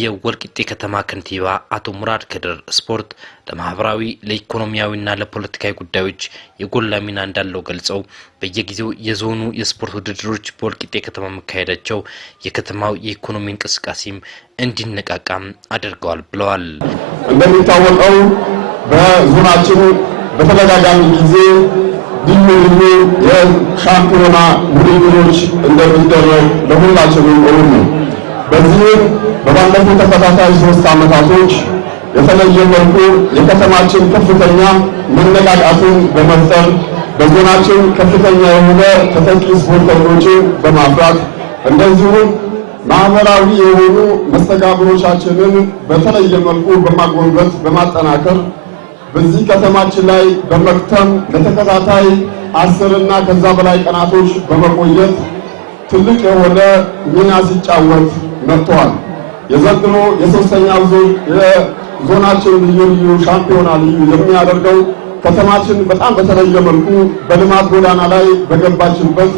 የወልቂጤ ከተማ ከንቲባ አቶ ሙራድ ከድር ስፖርት ለማህበራዊ ለኢኮኖሚያዊና ለፖለቲካዊ ጉዳዮች የጎላ ሚና እንዳለው ገልጸው በየጊዜው የዞኑ የስፖርት ውድድሮች በወልቂጤ ከተማ መካሄዳቸው የከተማው የኢኮኖሚ እንቅስቃሴም እንዲነቃቃም አድርገዋል ብለዋል። እንደሚታወቀው በዞናችን በተደጋጋሚ ጊዜ ልዩ የሻምፒዮና ውድድሮች እንደሚደረግ ለሁላችንም እውነት ነው። በዚህም በባለፉት ተከታታይ 3 ዓመታቶች የተለየ መልኩ የከተማችን ከፍተኛ መነቃቃትን በመፍጠር በዞናችን ከፍተኛ የሆነ ተተኪ ስፖርተኞችን በማፍራት እንደዚሁም ማህበራዊ የሆኑ መስተጋብሮቻችንን በተለየ መልኩ በማጎልበት በማጠናከር በዚህ ከተማችን ላይ በመክተም ለተከታታይ 10 እና ከዛ በላይ ቀናቶች በመቆየት ትልቅ የሆነ ሚና ሲጫወት መጥቷል። የዘንድሮ የሶስተኛው ዙር የዞናችን ልዩ ሻምፒዮና ልዩ የሚያደርገው ከተማችን በጣም በተለየ መልኩ በልማት ጎዳና ላይ በገባችበት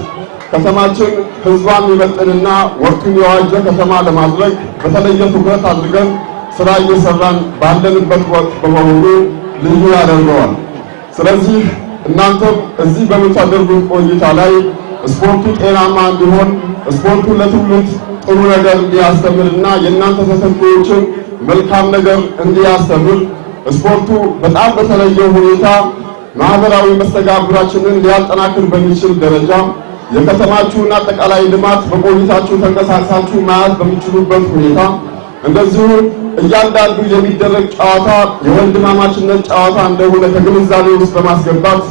ከተማችን ህዝቧን የሚመጥንና ወቅቱን የዋጀ ከተማ ለማድረግ በተለየ ትኩረት አድርገን ስራ እየሰራን ባለንበት ወቅት በመሆኑ ልዩ ያደርገዋል። ስለዚህ እናንተም እዚህ በምታደርጉት ቆይታ ላይ ስፖርቱ ጤናማ እንዲሆን ስፖርቱ ለትውልድ ጥሩ ነገር እንዲያስተምርና የእናንተ ተተኪዎችን መልካም ነገር እንዲያስተምር ስፖርቱ በጣም በተለየ ሁኔታ ማህበራዊ መስተጋብራችንን ሊያጠናክር በሚችል ደረጃ የከተማችሁን አጠቃላይ ልማት በቆይታችሁ ተንቀሳቅሳችሁ ማየት በሚችሉበት ሁኔታ እንደዚሁ እያንዳንዱ የሚደረግ ጨዋታ የወንድማማችነት ጨዋታ እንደሆነ ከግንዛቤ ውስጥ በማስገባት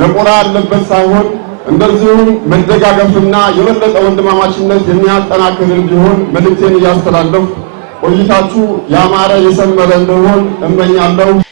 ነቆራ ያለበት ሳይሆን እንደዚሁም መደጋገፍና የበለጠ ወንድማማችነት የሚያጠናክር እንዲሆን መልእክቴን እያስተላለፍኩ ቆይታችሁ ያማረ የሰመረ እንደሆን እመኛለሁ።